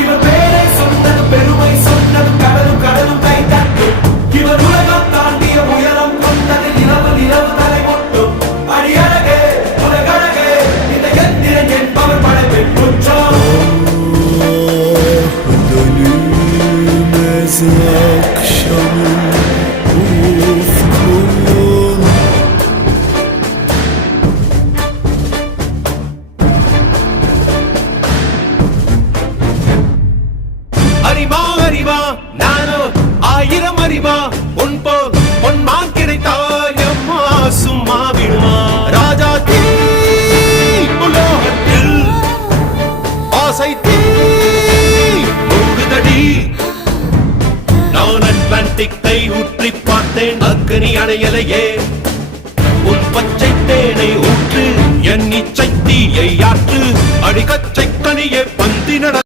இவர் பேரை சொன்னது பெருமை சொன்னது கடலும் கடலும் கை தட்டும் இவர் உலகம் தாண்டிய உயரம் கொண்டது நிலவு நிலவு தலை மொட்டும் அடியழகே உலகழகே இந்த எந்திரன் என்பவர் படைப்பின் குற்றம் akşamın ufkun அறிவா அறிவா நானோ ஆயிரம் அறிவா உன் போல் பொன்மான் கிடைத்தாயம்மா சும்மா விடுமா ராஜா தீ உலோகத்தில் ஆசை தீ மூடுதடி நான் அட்லாண்டிக்கை ஊற்றி பார்த்தேன் அக்னி அணையலையே உன் பச்சை தேனை ஊற்று என் இச்சை தீயை ஆற்று அடிக்கச்சை கனியே பந்தி நட